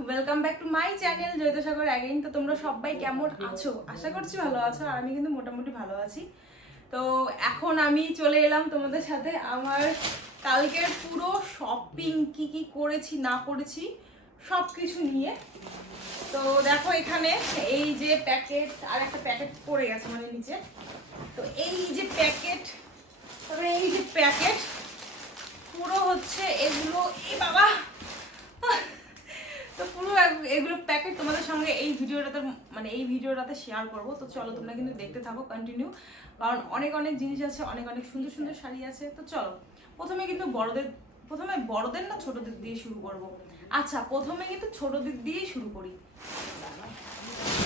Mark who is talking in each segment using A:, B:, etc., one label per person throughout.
A: Welcome back to my channel Jayita Sagar again তো তোমরা সবাই কেমন আছো? আশা করছি ভালো আছো, আর আমি কিন্তু মোটামুটি ভালো আছি। তো এখন আমি চলে এলাম তোমাদের সাথে আমার কালকের পুরো শপিং কি কি করেছি, না করেছি সব কিছু নিয়ে। তো দেখো এখানে এই যে প্যাকেট আর একটা প্যাকেট পড়ে গেছে মানে নিচে। তো এই যে প্যাকেট তবে এই যে প্যাকেট পুরো হচ্ছে এগুলো এই বাবা তো পুরো এগ- এগুলো প্যাকেট তোমাদের সঙ্গে এই ভিডিওটাতে মানে এই ভিডিওটাতে শেয়ার করব। তো চলো তোমরা কিন্তু দেখতে থাকো কন্টিনিউ কারণ অনেক অনেক জিনিস আছে, অনেক অনেক সুন্দর সুন্দর শাড়ি আছে। তো চলো, প্রথমে কিন্তু বড়দের, প্রথমে বড়দের না ছোটদের দিয়ে শুরু করব? আচ্ছা প্রথমে কিন্তু ছোটদের দিয়েই শুরু করি।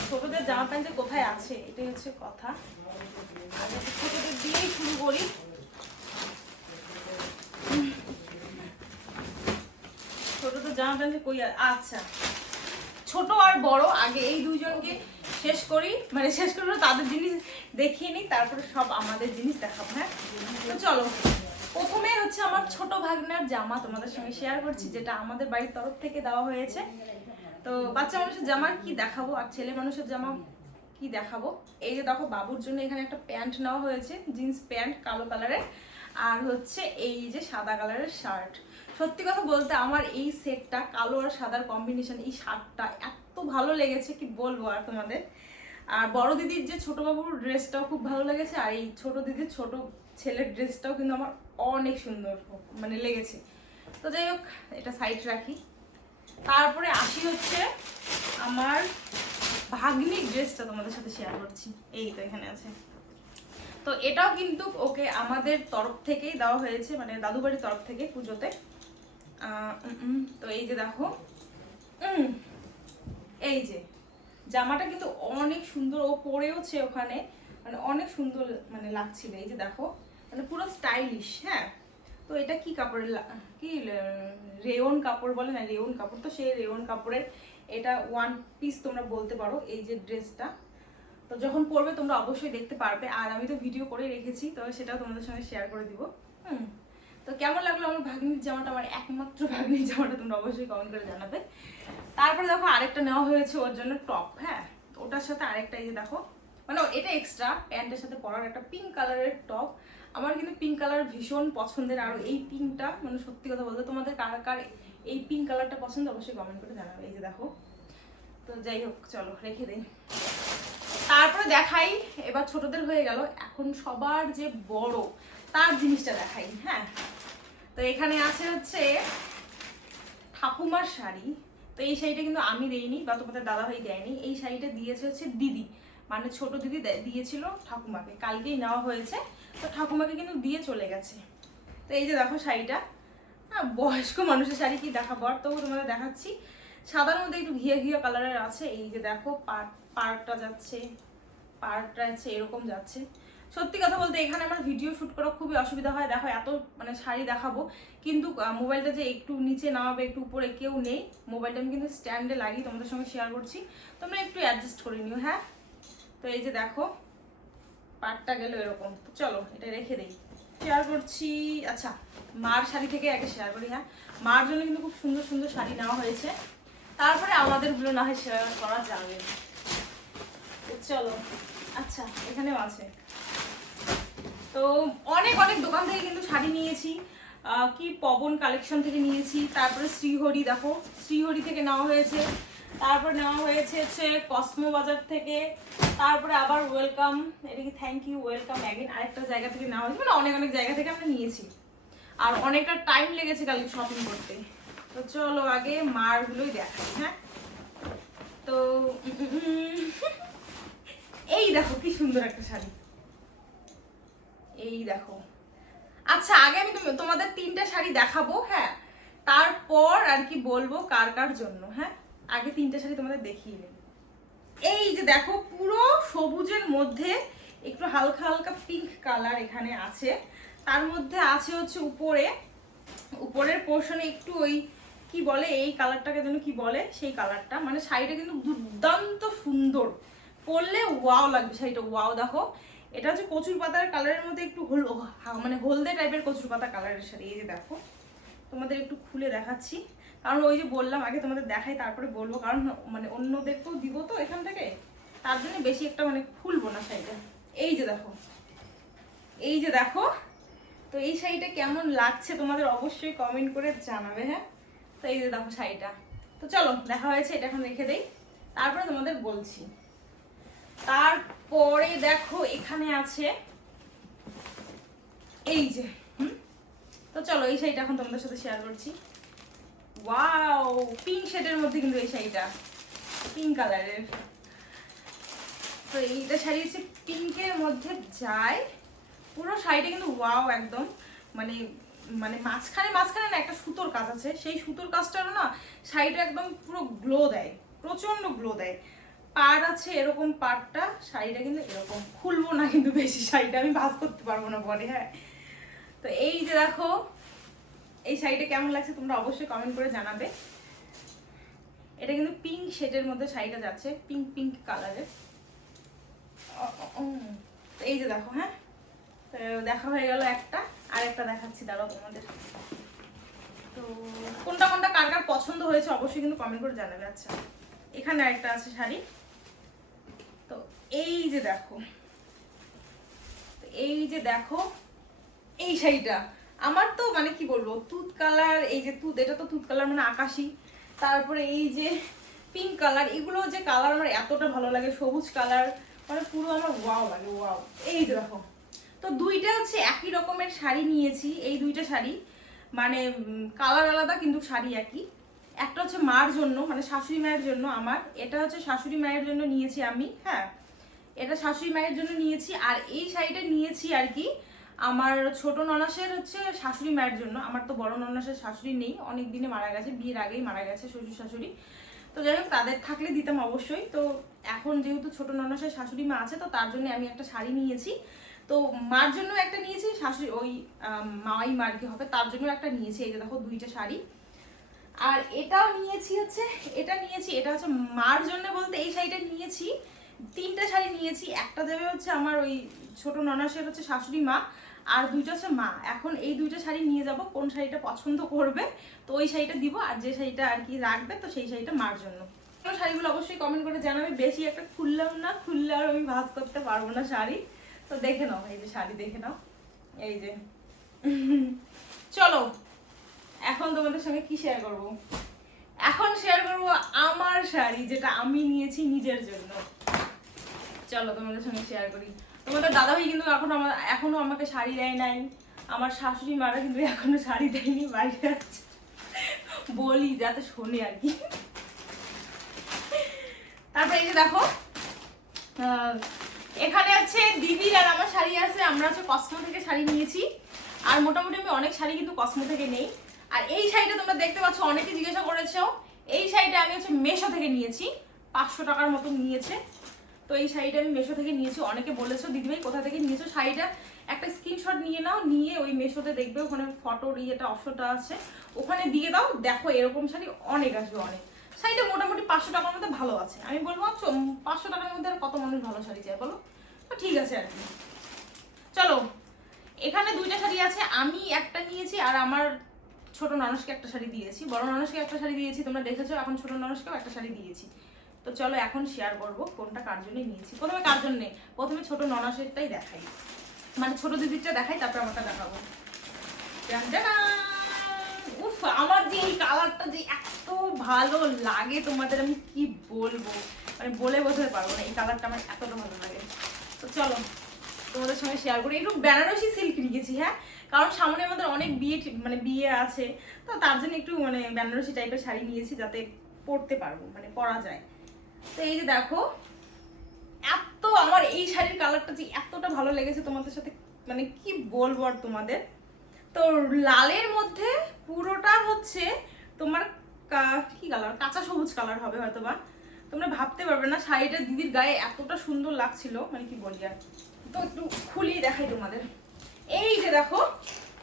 A: ছোটদের জামা প্যান্ট কোথায় আছে? এটাই হচ্ছে কথা। ছোটদের দিয়েই শুরু করি। ছোট তো জামা প্যান্ট কই আচ্ছা। ছোট আর বড়, আগে এই দুইজনকে শেষ করি মানে শেষ করব তাদের জিনিস দেখিয়ে নিই, তারপরে সব আমাদের জিনিস দেখাবো হ্যাঁ? তো চলো, প্রথমে হচ্ছে আমার ছোট ভাগনার জামা তোমাদের সঙ্গে শেয়ার করছি, যেটা আমাদের বাড়ির তরফ থেকে দেওয়া হয়েছে। তো বাচ্চা মানুষের জামা কি দেখাবো আর ছেলে মানুষের জামা কি দেখাবো? এই যে দেখো, বাবুর জন্য এখানে একটা প্যান্ট নেওয়া হয়েছে, জিন্স প্যান্ট কালো কালারের, আর হচ্ছে এই যে সাদা কালারের শার্ট। সত্যি কথা বলতে আমার এই সেটটা, কালো আর সাদার কম্বিনেশন এই শার্টটা এত ভালো লেগেছে, কি বলব আর তোমাদের? আর বড় দিদির যে ছোট বাবুর ড্রেসটাও খুব ভালো লেগেছে, আর এই ছোট দিদির ছোট ছেলের ড্রেসটাও কিন্তু আমার অনেক সুন্দর মানে লেগেছে। তো যাই হোক, এটা সাইড রাখি। তারপরে আসি হচ্ছে আমার ভাগ্নির ড্রেসটা তোমাদের সাথে শেয়ার করছি। এই তো এখানে আছে। তো এটাও কিন্তু ওকে আমাদের তরফ থেকেই দেওয়া হয়েছে মানে দাদু বাড়ির তরফ থেকে পুজোতে। তো এই যে দেখো এই যে, জামাটা কিন্তু অনেক সুন্দর, ও পরেওছে ওখানে মানে অনেক সুন্দর মানে লাগছিল, এই যে দেখো মানে পুরো স্টাইলিশ হ্যাঁ? তো এটা কি কাপড়ের কি রেয়ন কাপড় বলে না রেয়ন কাপড়, তো সেই রেয়ন কাপড়ের এটা ওয়ান পিস তোমরা বলতে পারো, এই যে ড্রেসটা। তো যখন পরবে তোমরা অবশ্যই দেখতে পারবে, আর আমি তো ভিডিও করে রেখেছি, তো সেটাও তোমাদের সঙ্গে শেয়ার করে দিব, হুম? তো কেমন লাগল আমার ভাগ্নির জামাটা? আমার একমাত্র ভাগ্নির জামাটা তোমরা অবশ্যই কমেন্ট করে জানাবে। তারপরে দেখো আরেকটা নেওয়া হয়েছে ওর জন্য টপ হ্যাঁ? ওটার সাথে আরেকটা এই যে দেখো মানে এটা এক্সট্রা প্যান্টের সাথে পরার একটা পিঙ্ক কালারের টপ আমার কিন্তু পিঙ্ক কালার ভীষণ পছন্দের, আর এই পিঙ্কটা মানে সত্যি কথা বলতে তোমাদের কার কার এই পিঙ্ক কালারটা পছন্দ অবশ্যই কমেন্ট করে জানাবে, এই যে দেখো। তো যাই হোক, চলো রেখে দিই। তারপরে দেখাই, এবার ছোটদের হয়ে গেল। এখন সবার যে বড়, তার জিনিসটা দেখাই হ্যাঁ? তো এখানে আছে হচ্ছে ঠাকুমার শাড়ি। তো এই শাড়িটা কিন্তু আমি দেইনি বা তোমাদের দাদা ভাই দেয়নি। এই শাড়িটা দিয়েছে হচ্ছে দিদি। মানে ছোট দিদি দিয়েছিল ঠাকুমাকে। কালকেই নেওয়া হয়েছে। তো ঠাকুমাকে কিন্তু দিয়ে চলে গেছে। তো এই যে দেখো শাড়িটা। হ্যাঁ বয়স্ক মানুষের শাড়ি কি দেখাবো? আর তবু তোমাদের দেখাচ্ছি। সাদার মধ্যে একটু ঘিয়া ঘিয়া কালারের আছে। এই যে দেখো, পার পার্টটা যাচ্ছে। পার্টটা আছে এরকম যাচ্ছে। সত্যি কথা বলতে এখানে আমার ভিডিও শ্যুট করা খুবই অসুবিধা হয়। দেখো, এত মানে শাড়ি দেখাবো। কিন্তু মোবাইলটা যে একটু নিচে নামাবে, একটু উপরে কেউ নেই মোবাইলটা আমি কিন্তু স্ট্যান্ডে লাগিয়ে তোমাদের সঙ্গে শেয়ার করছি। তোমরা একটু অ্যাডজাস্ট করে নিও হ্যাঁ? তো এই যে দেখো, পাটটা গেল এরকম। চলো, এটা রেখে দিই। শেয়ার করছি। আচ্ছা মার শাড়ি থেকে আগে শেয়ার করি হ্যাঁ? মার জন্য কিন্তু খুব সুন্দর সুন্দর শাড়ি নেওয়া হয়েছে। তারপরে আমাদেরগুলো না হয় শেয়ার করা যাবে। চলো আচ্ছা এখানেও আছে। তো অনেক অনেক দোকান থেকে কিন্তু শাড়ি নিয়েছি কি পবন কালেকশন থেকে নিয়েছি তারপরে শ্রীহরি দেখো শ্রীহরি থেকে নেওয়া হয়েছে তারপর নেওয়া হয়েছে হচ্ছে কসমো বাজার থেকে তারপরে আবার ওয়েলকাম এটা কি থ্যাংক ইউ ওয়েলকাম অ্যাগেন আরেকটা জায়গা থেকে নেওয়া হয়েছে মানে অনেক অনেক জায়গা থেকে আমরা নিয়েছি আর অনেকটা টাইম লেগেছে কালকে শপিং করতে তো চলো আগে মারগুলোই দেখাই হ্যাঁ তো এই দেখো কি সুন্দর একটা শাড়ি এই দেখো। আচ্ছা আগে আমি তুমি- তোমাদের তিনটা শাড়ি দেখাবো হ্যাঁ? তারপর আর কি বলব কার কার জন্য হ্যাঁ? আগে তিনটা শাড়ি তোমাদের দেখিয়ে নিই। এই যে দেখো, পুরো সবুজের মধ্যে একটু হালকা হালকা পিঙ্ক কালার এখানে আছে। তার মধ্যে আছে হচ্ছে উপরে উপরের পোর্শনে একটু ওই কি বলে, এই কালারটাকে যেন কি বলে, সেই কালারটা মানে শাড়িটা কিন্তু দুর্দান্ত সুন্দর। পরলে ওয়াও লাগবে শাড়িটা ওয়াও দেখো। এটা হচ্ছে কচুর পাতার কালারের মধ্যে একটু হল মানে হলদে টাইপের কচুর পাতা কালারের শাড়ি, এই যে দেখো। তোমাদের একটু খুলে দেখাচ্ছি। কারণ ওই যে বললাম, আগে তোমাদের দেখাই, তারপরে বলব। কারণ মানে অন্যদেরকেও দিব তো এখান থেকে। তার জন্য বেশি একটা মানে খুলবো না শাড়িটা। এই যে দেখো। এই যে দেখো। তো এই শাড়িটা কেমন লাগছে তোমাদের অবশ্যই কমেন্ট করে জানাবে হ্যাঁ? তো এই যে দেখো শাড়িটা। তো চলো, দেখা হয়েছে, এটা এখন রেখে দেই। তারপরে তোমাদের বলছি। তারপরে দেখো এখানে আছে এই যে তো চলো এই শাড়িটা এখন তোমাদের সাথে শেয়ার করছি। ওয়াও পিঙ্ক শেডের মধ্যে কিন্তু এই শাড়িটা পিঙ্ক কালারের তো এইটা শাড়ি হচ্ছে পিঙ্কের মধ্যে যায়। পুরো শাড়িটা কিন্তু ওয়াও একদম। মানে মানে মাঝখানে মাঝখানে না একটা সুতোর কাজ আছে। সেই সুতোর কাজটারও না শাড়িটা একদম পুরো গ্লো দেয়। প্রচণ্ড গ্লো দেয়। পাড় আছে এরকম পাড়টা, শাড়িটা কিন্তু এরকম। খুলবো না কিন্তু বেশি শাড়িটা, আমি ভাজ করতে পারব না পরে হ্যাঁ। তো এই যে দেখো, এই শাড়িটা কেমন লাগছে তোমরা অবশ্যই কমেন্ট করে জানাবে। এটা কিন্তু পিঙ্ক শেডের মধ্যে শাড়িটা যাচ্ছে পিঙ্ক পিঙ্ক কালারের এই যে দেখো হ্যাঁ। তো দেখা হয়ে গেল একটা আর একটা দেখাচ্ছি, দাঁড়াও তোমাদের। তো কোনটা কোনটা কার কার পছন্দ হয়েছে অবশ্যই কিন্তু কমেন্ট করে জানাবে আচ্ছা। এখানে আরেকটা আছে শাড়ি। এই যে দেখো, এই যে দেখো, এই শাড়িটা। আমার তো মানে কি বলব তুত কালার এই যে তুত এটা তো তুত কালার মানে আকাশি। তারপরে এই যে পিঙ্ক কালার এগুলো যে কালার আমার এতটা ভালো লাগে, সবুজ কালার মানে পুরো আমার ওয়াও লাগে ওয়াও এই যে দেখো, তো দুইটা হচ্ছে একই রকমের শাড়ি নিয়েছি, এই দুইটা শাড়ি। মানে কালার আলাদা কিন্তু শাড়ি একই। একটা হচ্ছে মার জন্য মানে শাশুড়ি মায়ের জন্য আমার, এটা হচ্ছে শাশুড়ি মায়ের জন্য নিয়েছি আমি হ্যাঁ। এটা শাশুড়ি মায়ের জন্য নিয়েছি, আর এই শাড়িটা নিয়েছি আর কি আমার ছোট ননাসের হচ্ছে শাশুড়ি মায়ের জন্য। আমার তো বড় ননাসের শাশুড়ি নেই অনেক দিনে মারা গেছে, বিয়ের আগেই মারা গেছে শ্বশুর শাশুড়ি। তো যাই হোক, তাদের থাকলে দিতাম অবশ্যই। তো এখন যেহেতু ছোট ননাসের শাশুড়ি মা আছে, তো তার জন্য আমি একটা শাড়ি নিয়েছি। তো মার জন্য একটা নিয়েছি, শাশুড়ি ওই মাই মার কি হবে, তার জন্য একটা নিয়েছি। এই যে দেখো, দুইটা শাড়ি। আর এটাও নিয়েছি হচ্ছে, এটা নিয়েছি, এটা হচ্ছে মার জন্য বলতে এই শাড়িটা নিয়েছি। তিনটা শাড়ি নিয়েছি, একটা যাবে হচ্ছে আমার ওই ছোট ননাসের হচ্ছে শাশুড়ি মা, আর দুইটা হচ্ছে মা। এখন এই দুইটা শাড়ি নিয়ে যাব, কোন শাড়িটা পছন্দ করবে, তো ওই শাড়িটা দিব, আর যে শাড়িটা আর কি রাখবে, তো সেই শাড়িটা মার জন্য। শাড়িগুলো অবশ্যই কমেন্ট করে জানাবে, বেশি একটা খুললাম না, খুললে আর আমি ভাজ করতে পারব না শাড়ি। তো দেখে নাও এই যে শাড়ি দেখে নাও। এই যে। চলো, এখন তোমাদের সঙ্গে কি শেয়ার করব? এখন শেয়ার করব আমার শাড়ি, যেটা আমি নিয়েছি নিজের জন্য। চলো তোমাদের সঙ্গে শেয়ার করি। তোমাদের দাদা ভাই কিন্তু এখন আমার এখনও আমাকে শাড়ি দেয় নাই। আমার শাশুড়ি মারা কিন্তু এখনও শাড়ি দেয়নি বাইরে আছে। বলি, যাতে শোনে আর কি। তারপরে এই যে দেখো এখানে আছে দিদির আর আমার শাড়ি আছে, আমরা হচ্ছে কসমো থেকে শাড়ি নিয়েছি। আর মোটামুটি আমি অনেক শাড়ি কিন্তু কসমো থেকে নেই। আর এই শাড়িটা তোমরা দেখতে পাচ্ছ, অনেকে জিজ্ঞাসা করেছ এই শাড়িটা আমি হচ্ছে মেশো থেকে নিয়েছি। পাঁচশো টাকার মতো নিয়েছে। এই শাড়িটা আমি মেশো থেকে নিয়েছি। অনেকে বলেছ দিদিভাই কোথা থেকে নিয়েছো শাড়িটা? একটা স্ক্রিনশট নিয়ে নাও, নিয়ে ওই মেশোতে দেখবে, ওখানে ফটোর ইয়েটা অপশনটা আছে। ওখানে দিয়ে দাও, দেখো এরকম শাড়ি অনেক আসবে, অনেক। শাড়িটা মোটামুটি পাঁচশো টাকার মধ্যে ভালো আছে। আমি বলব পাঁচশো টাকার মধ্যে আর কত মানুষ ভালো শাড়ি চায় বলো? তো ঠিক আছে আর কি। চলো, এখানে দুইটা শাড়ি আছে। আমি একটা নিয়েছি আর আমার ছোট ননসকে একটা শাড়ি দিয়েছি। বড় ননসকে একটা শাড়ি দিয়েছি, তোমরা দেখেছ, এখন ছোট ননসকেও একটা শাড়ি দিয়েছি। তো চলো এখন শেয়ার করব কোনটা কার জন্য নিয়েছি। প্রথমে কার জন্যে? প্রথমে ছোট ননসেরটাই দেখাই। মানে ছোট দিদিরটা দেখাই, তারপর আমারটা দেখাবো! উফ, আমার যে এই কালারটা যে এত ভালো লাগে তোমাদের, আমি কি বলব? মানে বলে বোঝাতে পারব না, এই কালারটা আমার এতটা ভালো লাগে। তো চলো, তোমাদের সঙ্গে শেয়ার করি। একটু বেনারসি সিল্ক নিয়েছি হ্যাঁ? কারণ সামনে আমাদের অনেক বিয়ে মানে বিয়ে আছে, তো তার জন্য একটু মানে বেনারসি টাইপের শাড়ি নিয়েছি যাতে পরতে পারব মানে পরা যায়। তো এই যে দেখো, এত আমার এই শাড়ির কালারটা যে এতটা ভালো লেগেছে তোমাদের সাথে মানে কি বলব আর তোমাদের? তো লালের মধ্যে পুরোটা হচ্ছে তোমার কা- কালার কাঁচা সবুজ কালার হবে হয়তো বা তোমরা ভাবতে পারবে না, শাড়িটা দিদির গায়ে এতটা সুন্দর লাগছিল মানে কি বলি আর। তো একটু খুলিয়ে দেখাই তোমাদের। এই যে দেখো,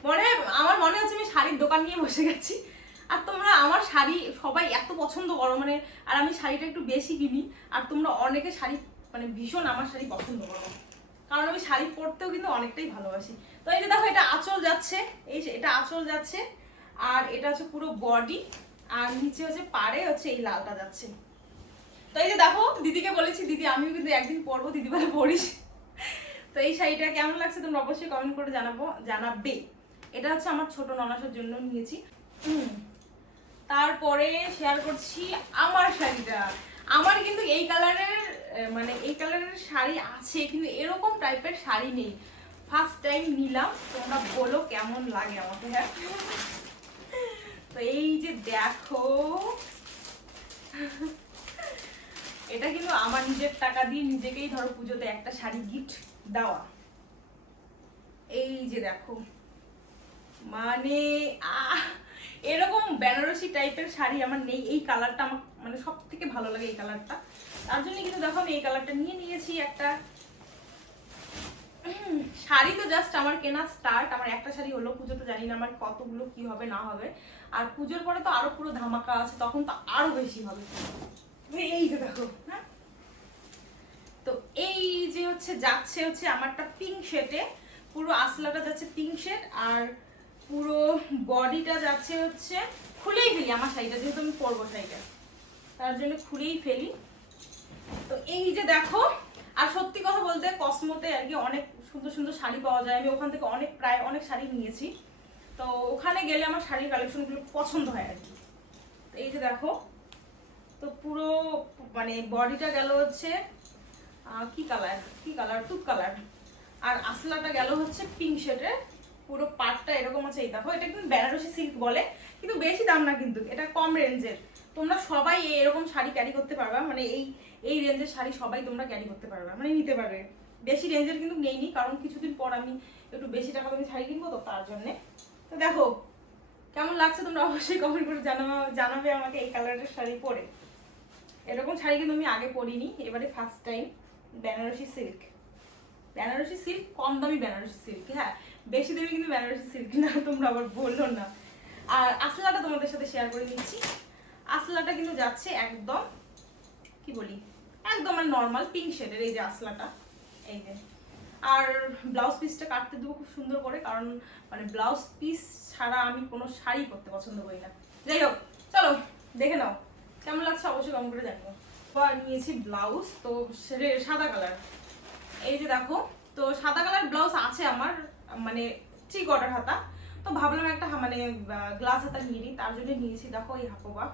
A: মনে, আমার মনে হচ্ছে আমি শাড়ির দোকান নিয়ে বসে গেছি। আর তোমরা আমার শাড়ি সবাই এত পছন্দ করো মানে আর আমি শাড়িটা একটু বেশি কিনি, আর তোমরা অনেকে শাড়ি মানে ভীষণ আমার শাড়ি পছন্দ করো। কারণ আমি শাড়ি পরতেও কিন্তু অনেকটাই ভালোবাসি। তো এই যে দেখো, এটা আঁচল যাচ্ছে, এই এটা আঁচল যাচ্ছে, আর এটা হচ্ছে পুরো বডি, আর নিচে হচ্ছে পাড়ে হচ্ছে এই লালটা যাচ্ছে। তো এই যে দেখো, দিদিকে বলেছি, দিদি, আমিও কিন্তু একদিন পরবো দিদি বলে পড়িস তো এই শাড়িটা কেমন লাগছে তোমরা অবশ্যই কমেন্ট করে জানাব, জানাবে। এটা হচ্ছে আমার ছোট ননাসের জন্য নিয়েছি। তারপরে শেয়ার করছি আমার শাড়িটা। আমার কিন্তু এই কালারের মানে এই কালারের শাড়ি আছে কিন্তু এরকম টাইপের শাড়ি নেই। ফার্স্ট টাইম নিলাম তোমরা বলো কেমন লাগে আমাকে হ্যাঁ? তো এই যে দেখো এটা কিন্তু আমার নিজের টাকা দিয়ে নিজেকেই ধরো পুজোতে একটা শাড়ি গিফট দেওয়া। এই যে দেখো মানে আহ, এরকম বেনারসি টাইপের শাড়ি আমার নেই। এই কালারটা আমার মানে সব থেকে ভালো লাগে এই কালারটা। তার জন্য কিন্তু দেখো আমি এই কালারটা নিয়ে নিয়েছি একটা। শাড়ি তো জাস্ট আমার কেনা স্টার্ট আমার একটা শাড়ি হলো পুজোতে জানি না আমার কতগুলো কি হবে, না হবে। আর পুজোর পরে তো আরও পুরো ধামাকা আছে, তখন তো আরও বেশি হবে। এই তো দেখো হ্যাঁ? তো এই যে হচ্ছে, যাচ্ছে হচ্ছে আমারটা পিঙ্ক শেডে পুরো আসলাটা যাচ্ছে পিঙ্ক শেড আর পুরো বডিটা যাচ্ছে হচ্ছে খুলেই ফেলি আমার শাড়িটা, যেহেতু আমি পরবো শাড়িটা। তার জন্য খুলেই ফেলি। তো এই যে দেখো, আর সত্যি কথা বলতে কসমোতে আর কি অনেক সুন্দর সুন্দর শাড়ি পাওয়া যায়। আমি ওখান থেকে অনেক, প্রায় অনেক শাড়ি নিয়েছি। তো ওখানে গেলে আমার শাড়ির কালেকশনগুলো পছন্দ হয় আর কি। এই যে দেখো, তো পুরো মানে বডিটা গেল হচ্ছে কি কালার কি কালার টুপ কালার আর আসলাটা গেল হচ্ছে পিঙ্ক শেডের পুরো পাটটা এরকম আছে এই দেখো, এটা কিন্তু বেনারসি সিল্ক বলে, কিন্তু বেশি দাম না কিন্তু, এটা কম রেঞ্জের তোমরা সবাই এরকম শাড়ি ক্যারি করতে পারবা মানে এই এই রেঞ্জের শাড়ি সবাই তোমরা ক্যারি করতে পারবা মানে নিতে পারবে। বেশি রেঞ্জের কিন্তু নেইনি, কারণ কিছুদিন পর আমি একটু বেশি টাকা আমি শাড়ি কিনবো তো, তার জন্যে। তো দেখো, কেমন লাগছে তোমরা অবশ্যই কমেন্ট করে জানাবে জানাবে আমাকে এই কালারের শাড়ি পরে। এরকম শাড়ি কিন্তু আমি আগে পরিনি, এবারে first time Banarasi silk Banarasi silk কম দামি বেনারসি সিল্ক হ্যাঁ। বেশি দামি কিন্তু বেনারসি সিল্ক না, তোমরা আবার বলল না। আর আসলাটা তোমাদের সাথে শেয়ার করে নিচ্ছি। আসলাটা কিন্তু যাচ্ছে একদম, কি বলি, একদম মানে নর্মাল পিঙ্ক শেডের এই যে আসলাটা এই যে। আর ব্লাউজ পিসটা কাটতে দেবো খুব সুন্দর করে, কারণ মানে ব্লাউজ পিস ছাড়া আমি কোনো শাড়ি পরতে পছন্দ করি না। যাই হোক, চলো, দেখে নাও। কেমন লাগছে অবশ্যই কম করে জানিও। এবার নিয়েছি ব্লাউজ তো সাদা কালার এই যে দেখো, তো সাদা কালার ব্লাউজ আছে আমার মানে ঠিক অর্ডার হাতা। তো ভাবলাম একটা মানে গ্লাস হাতা নিয়ে নিই। তার জন্য নিয়েছি, দেখো এই হাকোবা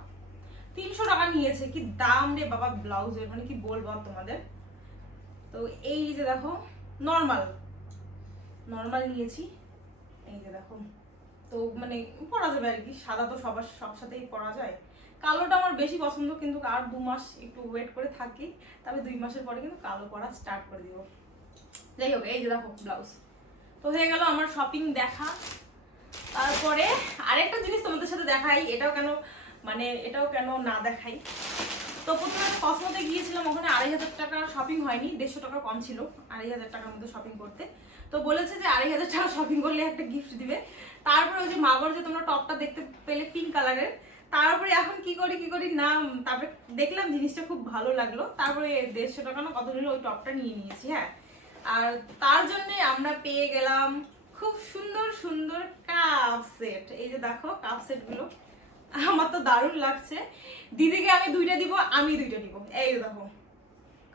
A: তিনশো টাকা নিয়েছে, কি দাম রে বাবা ব্লাউজের মানে কি বলব তোমাদের? তো এই যে দেখো নর্মাল নর্মাল নিয়েছি। এই যে দেখো, তো মানে পরা যাবে আর কি। সাদা তো সবার, সব সাথেই পরা যায়। কালোটা আমার বেশি পছন্দ, কিন্তু আর দু মাস একটু ওয়েট করে থাকি। তবে দুই মাসের পরে কিন্তু কালো পরা স্টার্ট করে দিব। যাই হোক, এই যে দেখো ব্লাউজ। তো হয়ে গেল আমার শপিং দেখা। তারপরে আরেকটা জিনিস তোমাদের সাথে দেখাই, এটাও কেন মানে এটাও কেন না দেখাই। তো প্রথমে কসমোতে গিয়েছিলাম, ওখানে আড়াই হাজার টাকা শপিং হয়নি, দেড়শো টাকা কম ছিল, আড়াই হাজার টাকার মধ্যে শপিং করতে। তো বলেছে যে আড়াই হাজার টাকা শপিং করলে একটা গিফট দিবে। তারপরে ওই যে মাগর যে তোমরা টপটা দেখতে পেলে পিঙ্ক কালারের তারপরে এখন কি করি কি করি না, তারপরে দেখলাম জিনিসটা খুব ভালো লাগল। তারপরে দেড়শো টাকা না কত নিল, ওই টপটা নিয়ে নিয়েছি হ্যাঁ। আর তার জন্য আমরা পেয়ে গেলাম খুব সুন্দর সুন্দর কাপ সেট এই যে দেখো কাপ সেটগুলো। আমার তো দারুণ লাগছে। দিদিকে আমি দুইটা দিব, আমি দুইটা দিব এই দেখো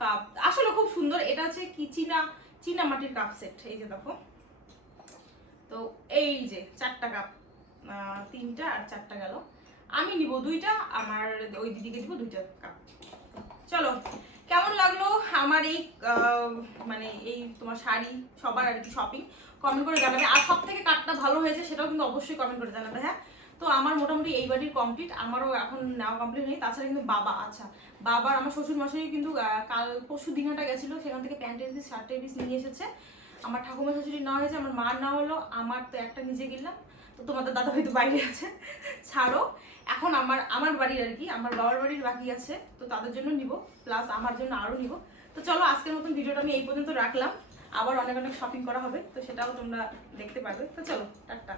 A: কাপ আসলে খুব সুন্দর, এটা হচ্ছে কি চীনা চীনা মাটির কাপ সেট এই যে দেখো। তো এই যে চারটা কাপ তিনটা আর চারটা গেল। আমি নিব দুইটা, আমার ওই দিদিকে দিব দুইটা কাপ চলো কেমন লাগল আমার এই মানে এই তোমার শাড়ি, সবার আর কি শপিং কমেন্ট করে জানাবে। আর সব থেকে কাটটা ভালো হয়েছে সেটাও কিন্তু অবশ্যই কমেন্ট করে জানাবে হ্যাঁ? তো আমার মোটামুটি এই বাড়ির কমপ্লিট আমারও এখন নেওয়া কমপ্লিট নেই তাছাড়া কিন্তু বাবা আচ্ছা বাবার আমার শ্বশুর মশাই কিন্তু কাল পরশু দিনহাটা গেছিল। সেখান থেকে প্যান্টের পিস শার্টের পিস নিয়ে এসেছে। আমার ঠাকুমা শাশুড়ি নেওয়া হয়েছে, আমার মার না হলো। আমার তো একটা নিজে গেলাম তোমাদের দাদা ভাই তো বাইরে আছে। ছাড়ো, এখন আমার আমার বাড়ির আর কি, আমার বাবার বাড়ির বাকি আছে, তো তাদের জন্য নিব প্লাস আমার জন্য আরও নিব। তো চলো, আজকের মতন ভিডিওটা আমি এই পর্যন্ত রাখলাম। আবার অনেক অনেক শপিং করা হবে, তো সেটাও তোমরা দেখতে পারবে। তো চলো, টাটা।